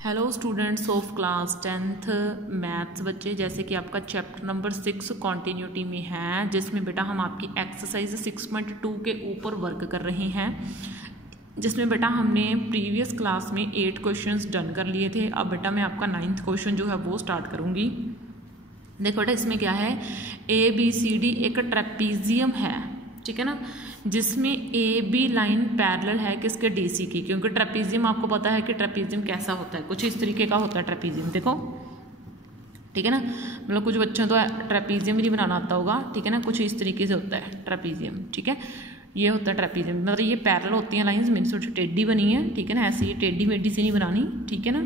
Hello students of class 10th maths बच्चे, जैसे कि आपका चैप्टर नंबर 6 कॉन्टीन्यूटी में है, जिसमें बेटा हम आपकी एक्सरसाइज 6.2 के ऊपर वर्क कर रहे हैं, जिसमें बेटा हमने प्रीवियस क्लास में 8 क्वेश्चंस डन कर लिए थे। अब बेटा मैं आपका 9th क्वेश्चन जो है वो स्टार्ट करूँगी। देखो बेटा इसमें क्या है, ABCD एक ट्रेपीजियम है, ठीक है ना, जिसमें AB लाइन पैरेलल है किसके DC की, क्योंकि ट्रेपीजियम आपको पता है कि ट्रेपीजियम कैसा होता है, कुछ इस तरीके का होता है ट्रेपीजियम। देखो ठीक है ना, मतलब कुछ बच्चों तो ट्रेपीजियम ही नहीं बनाना आता होगा, ठीक है ना, कुछ इस तरीके से होता है ट्रेपीजियम, ठीक है, ये होता है ट्रेपीजियम, मतलब ये पैरेलल होती हैं लाइंस, मेरी थोड़ी टेढ़ी बनी है, ठीक है ना, ऐसे ये टेढ़ी मेढ़ी से नहीं बनानी, ठीक है ना।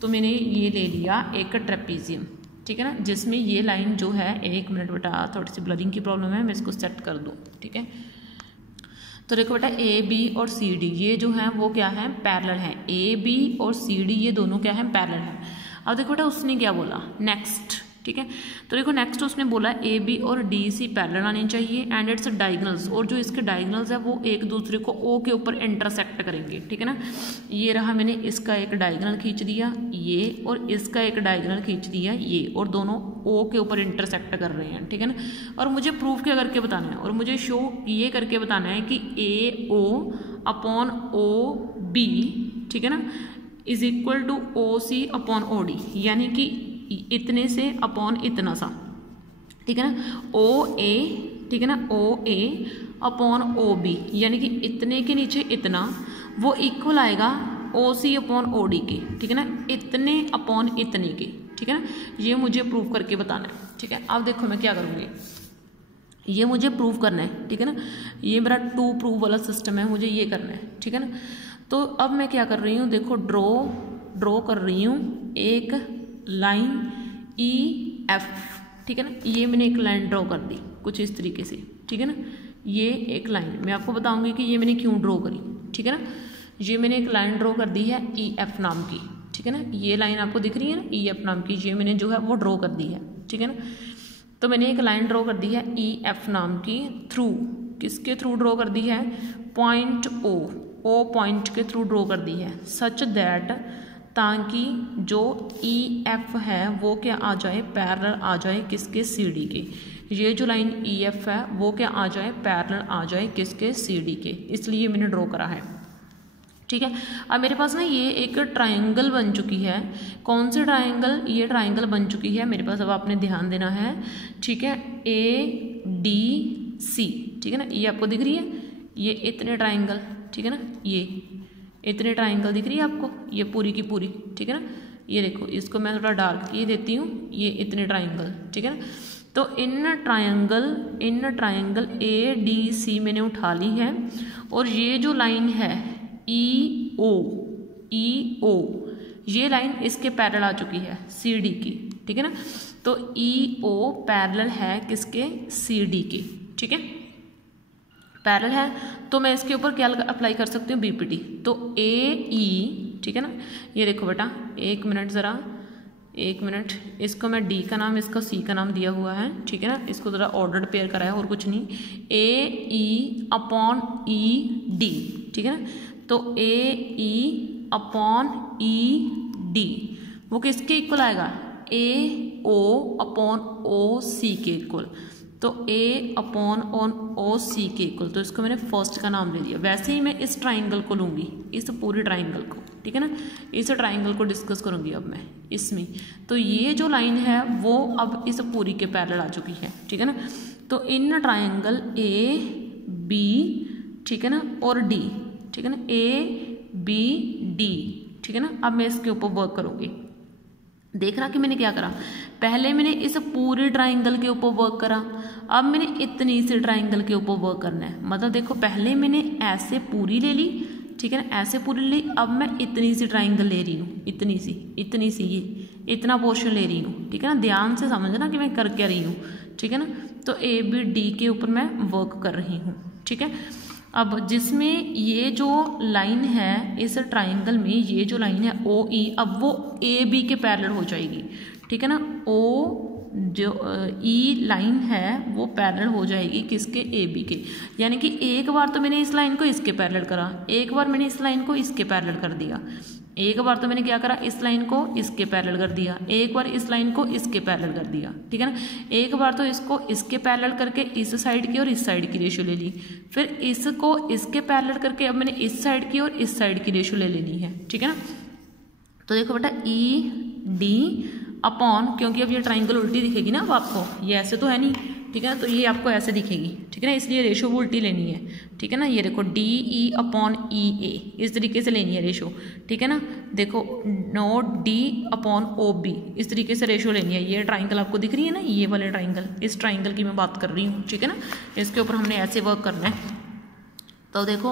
तो मैंने ये ले लिया एक ट्रेपीजियम, ठीक है ना, जिसमें ये लाइन जो है, एक मिनट बेटा थोड़ी सी ब्लरिंग की प्रॉब्लम है, मैं इसको सेट कर दूँ, ठीक है। तो देखो बेटा AB और CD ये जो है वो क्या है, पैरेलल है। AB और CD ये दोनों क्या है, पैरेलल है। अब देखो बेटा उसने क्या बोला, नेक्स्ट, ठीक है। तो देखो नेक्स्ट उसने बोला AB और DC पैरेलल आनी चाहिए एंड इट्स डायगोनल्स, और जो इसके डायगोनल्स है वो एक दूसरे को O के ऊपर इंटरसेक्ट करेंगे, ठीक है ना। ये रहा, मैंने इसका एक डायगोनल खींच दिया ये, और इसका एक डायगोनल खींच दिया ये, और दोनों O के ऊपर इंटरसेक्ट कर रहे हैं, ठीक है ना। और मुझे प्रूफ क्या करके बताना है, और मुझे शो ये करके बताना है कि AO अपॉन OB, ठीक है ना, is equal to OC upon OD, यानी कि इतने से अपॉन इतना सा, ठीक है ना, OA, ठीक है ना, OA अपॉन OB, यानी कि इतने के नीचे इतना, वो इक्वल आएगा OC अपॉन OD के, ठीक है ना, इतने अपॉन इतने के, ठीक है ना। ये मुझे प्रूव करके बताना है, ठीक है। अब देखो मैं क्या करूँगी, ये मुझे प्रूव करना है, ठीक है ना, ये मेरा टू प्रूव वाला सिस्टम है, मुझे ये करना है, ठीक है ना। तो अब मैं क्या कर रही हूँ, देखो ड्रॉ कर रही हूँ एक लाइन EF, ठीक है ना, ये मैंने एक लाइन ड्रॉ कर दी कुछ इस तरीके से, ठीक है ना। ये एक लाइन मैं आपको बताऊंगी कि ये मैंने क्यों ड्रॉ करी, ठीक है ना। ये मैंने एक लाइन ड्रॉ कर दी है EF नाम की, ठीक है ना, ये लाइन आपको दिख रही है ना EF नाम की, ये मैंने जो है वो ड्रॉ कर दी है, ठीक है ना। तो मैंने एक लाइन ड्रॉ कर दी है EF नाम की, थ्रू किसके थ्रू ड्रॉ कर दी है, पॉइंट O पॉइंट के थ्रू ड्रॉ कर दी है, सच दैट, ताकि जो EF है वो क्या आ जाए, पैरेलल आ जाए किसके, CD के। ये जो लाइन EF है वो क्या आ जाए, पैरेलल आ जाए किसके, CD के, इसलिए मैंने ड्रॉ करा है, ठीक है। अब मेरे पास ना ये एक ट्रायंगल बन चुकी है, कौन सी ट्रायंगल, ये ट्रायंगल बन चुकी है मेरे पास, अब आपने ध्यान देना है, ठीक है, ADC, ठीक है ना, ये आपको दिख रही है, ये इतने ट्रायंगल, ठीक है ना, ये इतने ट्रायंगल दिख रही है आपको, ये पूरी की पूरी, ठीक है ना। ये देखो इसको मैं थोड़ा डार्क किए देती हूँ, ये इतने ट्रायंगल, ठीक है ना। तो इन ट्रायंगल ADC मैंने उठा ली है, और ये जो लाइन है EO, ये लाइन इसके पैरेलल आ चुकी है CD की, ठीक है ना। तो EO पैरेलल है किसके, CD के, ठीक है, पैरेलल है। तो मैं इसके ऊपर क्या अप्लाई कर सकती हूँ, BPT। तो AE, ठीक है ना, ये देखो बेटा एक मिनट ज़रा, एक मिनट, इसको मैं D का नाम, इसका C का नाम दिया हुआ है, ठीक है ना, इसको ज़रा ऑर्डर पेयर करा है और कुछ नहीं, AE अपॉन ED, ठीक है ना। तो AE अपॉन ED वो किसके इक्वल आएगा, AO अपॉन OC के इक्वल, तो A अपॉन OC के इक्वल, तो इसको मैंने फर्स्ट का नाम दे दिया। वैसे ही मैं इस ट्राइंगल को लूँगी, इस पूरी ट्राइंगल को, ठीक है ना, इस ट्राइंगल को डिस्कस करूँगी अब मैं इसमें। तो ये जो लाइन है वो अब इस पूरी के पैरेलल आ चुकी है, ठीक है ना। तो इन ट्राइंगल AB, ठीक है ना, और D, ठीक है ना, ABD, ठीक है ना। अब मैं इसके ऊपर वर्क करूँगी, देख रहा कि मैंने क्या करा, पहले मैंने इस पूरे ट्राइंगल के ऊपर वर्क करा, अब मैंने इतनी सी ट्राइंगल के ऊपर वर्क करना है। मतलब देखो पहले मैंने ऐसे पूरी ले ली, ठीक है ना, ऐसे पूरी ले ली, अब मैं इतनी सी ट्राइंगल ले रही हूँ, इतनी सी ये इतना पोर्शन ले रही हूँ, ठीक है ना। ध्यान से समझना कि मैं कर क्या रही हूँ, ठीक है ना। तो ABD के ऊपर मैं वर्क कर रही हूँ, ठीक है। अब जिसमें ये जो लाइन है इस ट्राइंगल में, ये जो लाइन है OE, अब वो AB के पैरेलल हो जाएगी, ठीक है ना। जो E लाइन है वो पैरेलल हो जाएगी किसके, AB के, यानी कि एक बार तो मैंने इस लाइन को इसके पैरेलल करा, एक बार मैंने इस लाइन को इसके पैरेलल कर दिया, एक बार तो मैंने क्या करा, इस लाइन को इसके पैरेलल कर दिया, एक बार इस लाइन को इसके पैरेलल कर दिया, ठीक है ना। एक बार तो इसको इसके पैरेलल करके इस साइड की और इस साइड की रेशो ले ली, फिर इसको इसके पैरेलल करके अब मैंने इस साइड की और इस साइड की रेशो ले लेनी है, ठीक है ना। तो देखो बेटा ई डी अपॉन, क्योंकि अब ये ट्राइंगल उल्टी दिखेगी ना अब आपको, ये ऐसे तो है नहीं, ठीक है ना, तो ये आपको ऐसे दिखेगी, ठीक है ना, इसलिए रेशो वो उल्टी लेनी है, ठीक है ना। ये देखो डी ई अपॉन ई ए, इस तरीके से लेनी है रेशो, ठीक है ना। देखो note D upon O B, इस तरीके से रेशो लेनी है। ये ट्राइंगल आपको दिख रही है ना, ये वाले ट्राइंगल, इस ट्राइंगल की मैं बात कर रही हूँ, ठीक है ना। इसके ऊपर हमने ऐसे वर्क करना है। तो देखो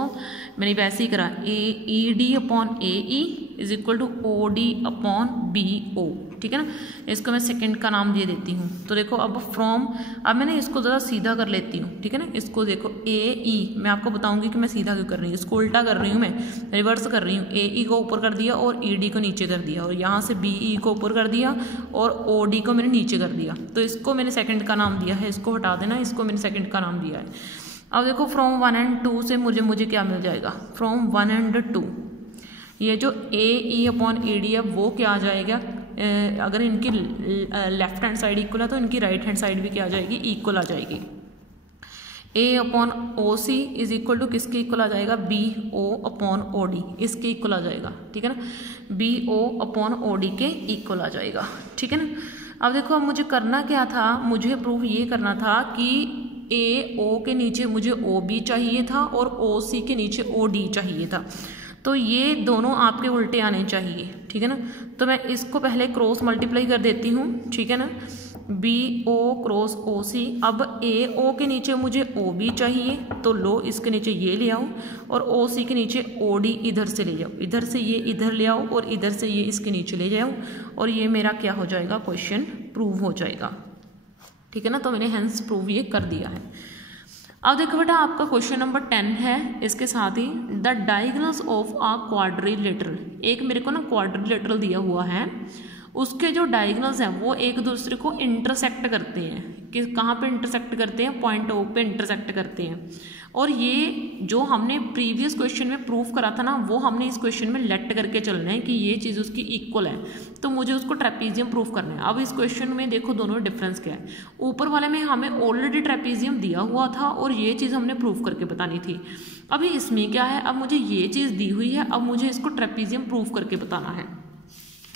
मैंने वैसे ही करा, A D upon A E is equal to O D upon B O, ठीक है ना। इसको मैं सेकंड का नाम दे देती हूँ। तो देखो अब फ्रॉम, अब मैंने इसको ज़रा सीधा कर लेती हूँ, ठीक है ना। इसको देखो ए ई, मैं आपको बताऊंगी कि मैं सीधा क्यों कर रही हूँ, इसको उल्टा कर रही हूँ, मैं रिवर्स कर रही हूँ। ए ई को ऊपर कर दिया और ई डी को नीचे कर दिया, और यहाँ से बी ई को ऊपर कर दिया और ओ डी को मैंने नीचे कर दिया। तो इसको मैंने सेकेंड का नाम दिया है, इसको हटा देना, इसको मैंने सेकेंड का नाम दिया है। अब देखो फ्रॉम 1 एंड 2 से मुझे क्या मिल जाएगा, फ्रॉम 1 एंड 2, ये जो ए ई अपॉन ए डी है वो क्या आ जाएगा, अगर इनकी लेफ्ट हैंड साइड इक्वल है तो इनकी राइट हैंड साइड भी क्या आ जाएगी, इक्वल आ जाएगी। A upon O C is equal to किसके इक्वल आ जाएगा, B O upon O D, इसके इक्वल आ जाएगा, ठीक है ना। B O upon O D के इक्वल आ जाएगा, ठीक है ना। अब देखो अब मुझे करना क्या था, मुझे प्रूफ ये करना था कि ए ओ के नीचे मुझे ओ बी चाहिए था और ओ सी के नीचे ओ डी चाहिए था। तो ये दोनों आपके उल्टे आने चाहिए, ठीक है ना। तो मैं इसको पहले क्रॉस मल्टीप्लाई कर देती हूँ, ठीक है ना, बी ओ क्रॉस ओ सी। अब ए ओ के नीचे मुझे ओ बी चाहिए, तो लो इसके नीचे ये ले आओ, और ओ सी के नीचे ओ डी इधर से ले जाओ, इधर से ये इधर ले आओ और इधर से ये इसके नीचे ले जाओ, और ये मेरा क्या हो जाएगा, क्वेश्चन प्रूव हो जाएगा, ठीक है ना। तो मैंने हेंस प्रूव ये कर दिया है। अब देखो बेटा आपका क्वेश्चन नंबर 10 है, इसके साथ ही the diagonals of a quadrilateral, एक मेरे को ना क्वाड्रिलेटरल दिया हुआ है, उसके जो डायगोनल्स हैं वो एक दूसरे को इंटरसेक्ट करते हैं। कि कहाँ पे इंटरसेक्ट करते हैं, पॉइंट ओ पे इंटरसेक्ट करते हैं। और ये जो हमने प्रीवियस क्वेश्चन में प्रूफ करा था ना, वो हमने इस क्वेश्चन में लेट करके चलना है कि ये चीज़ उसकी इक्वल है, तो मुझे उसको ट्रेपीजियम प्रूफ करना है। अब इस क्वेश्चन में देखो दोनों में डिफरेंस क्या है, ऊपर वाले में हमें ऑलरेडी ट्रेपीजियम दिया हुआ था और ये चीज़ हमने प्रूफ करके बतानी थी। अभी इसमें क्या है, अब मुझे ये चीज़ दी हुई है, अब मुझे इसको ट्रेपीजियम प्रूफ करके बताना है,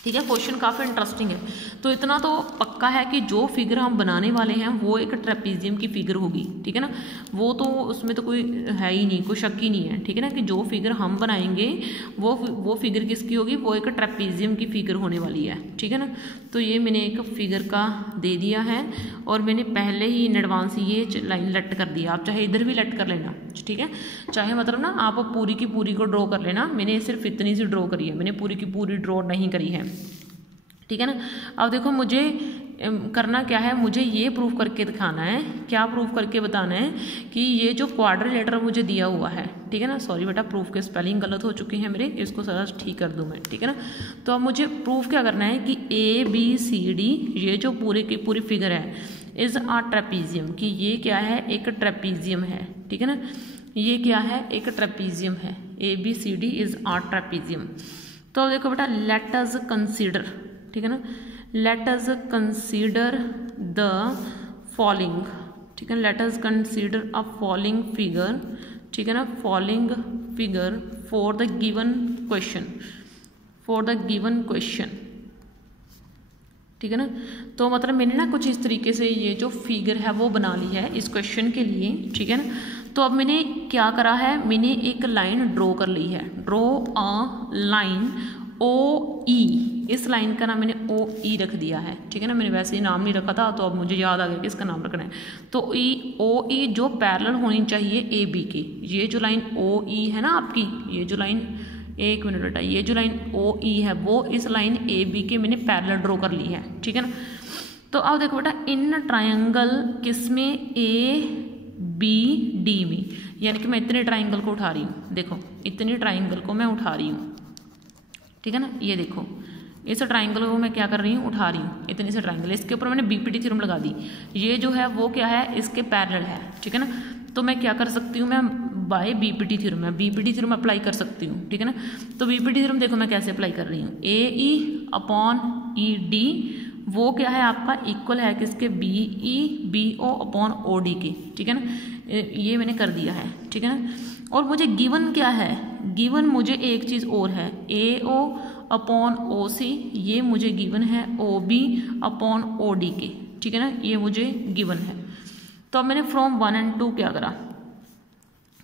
ठीक है। क्वेश्चन काफ़ी इंटरेस्टिंग है। तो इतना तो पक्का है कि जो फिगर हम बनाने वाले हैं वो एक ट्रेपीजियम की फिगर होगी, ठीक है ना। वो तो उसमें तो कोई है ही नहीं, कोई शक ही नहीं है, ठीक है ना, कि जो फिगर हम बनाएंगे वो फिगर किसकी होगी, वो एक ट्रेपीजियम की फिगर होने वाली है, ठीक है ना। तो ये मैंने एक फिगर का दे दिया है और मैंने पहले ही इन एडवांस ये लाइन लट कर दिया। आप चाहे इधर भी लट कर लेना, ठीक है, चाहे मतलब ना आप पूरी की पूरी को ड्रॉ कर लेना। मैंने सिर्फ इतनी सी ड्रॉ करी है, मैंने पूरी की पूरी ड्रॉ नहीं करी है, ठीक है ना। अब देखो मुझे करना क्या है, मुझे ये प्रूफ करके दिखाना है, क्या प्रूफ करके बताना है कि ये जो क्वाड्रिलेटरल मुझे दिया हुआ है, ठीक है ना। सॉरी बेटा, प्रूफ के स्पेलिंग गलत हो चुके हैं मेरे, इसको सारा ठीक कर दूं मैं, ठीक है ना। तो अब मुझे प्रूफ क्या करना है कि ए बी सी डी ये जो पूरी की पूरी फिगर है इज़ आ ट्रेपीजियम, कि ये क्या है, एक ट्रेपीजियम है, ठीक है ना। ये क्या है, एक ट्रेपीजियम है, A B C D is a trapezium. तो देखो बेटा लेट अस कंसीडर, ठीक है ना, let us consider the following, ठीक है, let us consider a following figure, ठीक है ना, following figure for the given question, for the given question, ठीक है ना। तो मतलब मैंने ना कुछ इस तरीके से ये जो फिगर है वो बना ली है इस क्वेश्चन के लिए, ठीक है ना। तो अब मैंने क्या करा है, मैंने एक लाइन ड्रॉ कर ली है, ड्रॉ अ लाइन ओ ई, इस लाइन का नाम मैंने ओ ई रख दिया है, ठीक है ना। मैंने वैसे ही नाम नहीं रखा था, तो अब मुझे याद आ गया कि इसका नाम रखना है। तो ओ ई जो पैरेलल होनी चाहिए ए बी की, ये जो लाइन ओ ई है ना आपकी, ये जो लाइन, एक मिनट बेटा, ये जो लाइन ओ ई है वो इस लाइन ए बी के मैंने पैरेलल ड्रॉ कर ली है, ठीक है ना। तो अब देखो बेटा इन ट्रायंगल किसमें, ए बी डी में, यानी कि मैं इतने ट्रायंगल को उठा रही हूँ, देखो इतने ट्रायंगल को मैं उठा रही हूँ, ठीक है ना। ये देखो इस ट्रायंगल को मैं क्या कर रही हूँ, उठा रही हूँ, इतने से ट्रायंगल, इसके ऊपर मैंने बीपीटी थ्योरम लगा दी। ये जो है वो क्या है, इसके पैरेलल है, ठीक है ना। तो मैं क्या कर सकती हूँ, मैं बाय बीपीटी थ्योरम है, बीपीटी थ्योरम अप्लाई कर सकती हूँ, ठीक है ना। तो बीपीटी थ्योरम देखो मैं कैसे अप्लाई कर रही हूँ, ए ई अपॉन ई डी वो क्या है आपका इक्वल है किसके, B E B O upon O D के, ठीक है ना। ये मैंने कर दिया है, ठीक है ना। और मुझे गिवन क्या है, गिवन मुझे एक चीज़ और है, ए ओ अपॉन ओ सी, ये मुझे गिवन है O B upon O D के, ठीक है ना, ये मुझे गिवन है। तो अब मैंने फ्रॉम 1 and 2 क्या करा,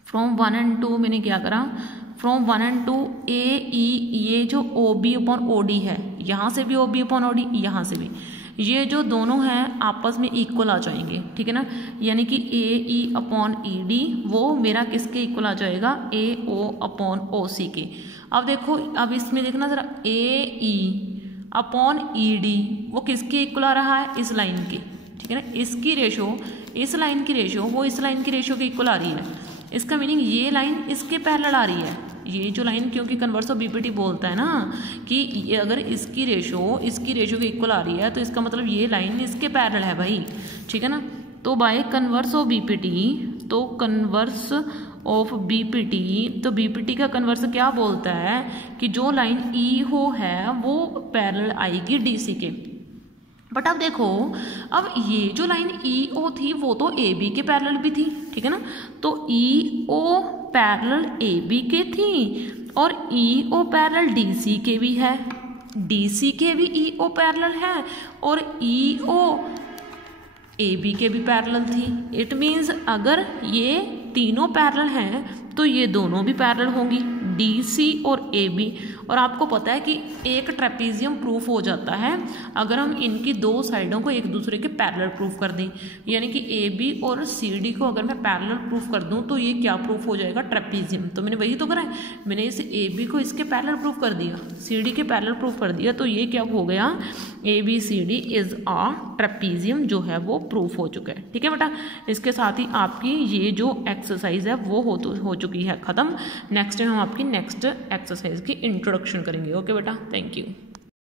फ्रॉम 1 and 2 मैंने क्या करा, फ्रॉम 1 and 2 ए ई, ये जो O B upon O D है, यहाँ से भी O B upon O D, यहाँ से भी, ये जो दोनों हैं आपस में इक्वल आ जाएंगे, ठीक है ना। यानी कि ए ई अपॉन ई डी वो मेरा किसके इक्वल आ जाएगा, ए ओ अपॉन ओ सी के। अब देखो, अब इसमें देखना ज़रा, ए ई अपॉन ई डी वो किसके इक्वल आ रहा है, इस लाइन के, ठीक है ना। इसकी रेशो, इस लाइन की रेशो वो इस लाइन की रेशो के इक्वल आ रही है। इसका मीनिंग ये लाइन इसके पैरेलल आ रही है, ये जो लाइन, क्योंकि कन्वर्स ऑफ बीपीटी बोलता है ना कि ये अगर इसकी रेशो के इक्वल आ रही है तो इसका मतलब ये लाइन इसके पैरेलल है भाई, ठीक है ना। तो बाय कन्वर्स ऑफ बीपीटी, तो कन्वर्स ऑफ बीपीटी, तो बीपीटी का कन्वर्स क्या बोलता है कि जो लाइन ई हो है वो पैरेलल आएगी डीसी के। बट अब देखो, अब ये जो लाइन ई ओ थी वो तो ए बी के पैरेलल भी थी, ठीक है ना। तो ई ओ पैरेलल ए बी के थी और ई ओ पैरेलल डी सी के भी है, डी सी के भी ई ओ पैरेलल है और ई ओ ए बी के भी पैरेलल थी। इट मीन्स अगर ये तीनों पैरेलल हैं तो ये दोनों भी पैरेलल होंगी, डी सी और ए बी। और आपको पता है कि एक ट्रेपीजियम प्रूफ हो जाता है अगर हम इनकी दो साइडों को एक दूसरे के पैरेलल प्रूफ कर दें, यानी कि ए बी और सी डी को अगर मैं पैरेलल प्रूफ कर दूं तो ये क्या प्रूफ हो जाएगा, ट्रेपीजियम। तो मैंने वही तो करा है, मैंने इस ए बी को इसके पैरेलल प्रूफ कर दिया, सी डी के पैरेलल प्रूफ कर दिया, तो ये क्या हो गया, A B C D is a trapezium जो है वो प्रूफ हो चुका है, ठीक है बेटा। इसके साथ ही आपकी ये जो एक्सरसाइज है वो हो चुकी है ख़त्म। नेक्स्ट टाइम हम आपकी नेक्स्ट एक्सरसाइज की इंट्रोडक्शन करेंगे। ओके बेटा, थैंक यू।